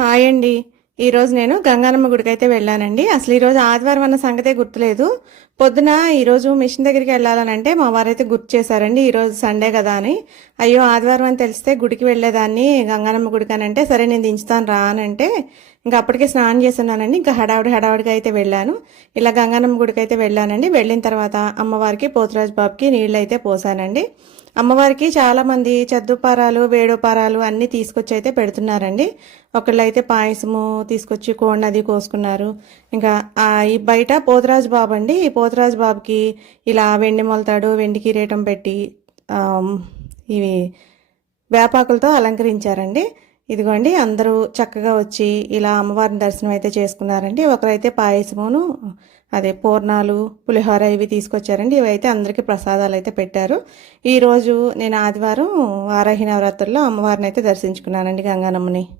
Hi అండి. ఈరోజు నేను గంగానమ్మ గుడికైతే వెళ్ళానండి. అసలు ఈరోజు ఆదివారం అన్న సంగతే గుర్తులేదు. పొద్దున ఈరోజు మిషన్ దగ్గరికి వెళ్ళాలనంటే మా వారైతే గుర్తు చేశారండి, ఈరోజు సండే కదా అని. అయ్యో, ఆదివారం అని తెలిస్తే గుడికి వెళ్ళేదాన్ని, గంగానమ్మ గుడికి అని అంటే, సరే నేను దించుతాను రా అని అంటే, ఇంకా అప్పటికే స్నానం చేస్తున్నానండి. ఇంకా హడావుడిగా అయితే వెళ్ళాను. ఇలా గంగానమ్మ గుడికి అయితే వెళ్ళానండి. వెళ్ళిన తర్వాత అమ్మవారికి, పోతురాజు బాబుకి నీళ్ళు అయితే పోసానండి. అమ్మవారికి చాలామంది చద్దుపారాలు, వేడుపారాలు అన్నీ తీసుకొచ్చి అయితే పెడుతున్నారండి. ఒకళ్ళు అయితే పాయసము తీసుకొచ్చి కోడినది కోసుకున్నారు. ఇంకా ఈ బయట పోతురాజు బాబు అండి, ఈ పోతురాజు బాబుకి ఇలా వెండి మొలతాడు, వెండి కిరీటం పెట్టి ఇవి వేపాకులతో అలంకరించారండి. ఇదిగోండి, అందరూ చక్కగా వచ్చి ఇలా అమ్మవారిని దర్శనం అయితే చేసుకున్నారండి. ఒకరైతే పాయసమును, అదే పూర్ణాలు, పులిహోర ఇవి తీసుకొచ్చారండి. ఇవైతే అందరికీ ప్రసాదాలు అయితే పెట్టారు. ఈరోజు నేను ఆదివారం వారాహి నవరాత్రుల్లో అమ్మవారిని అయితే దర్శించుకున్నానండి, గంగానమ్మని.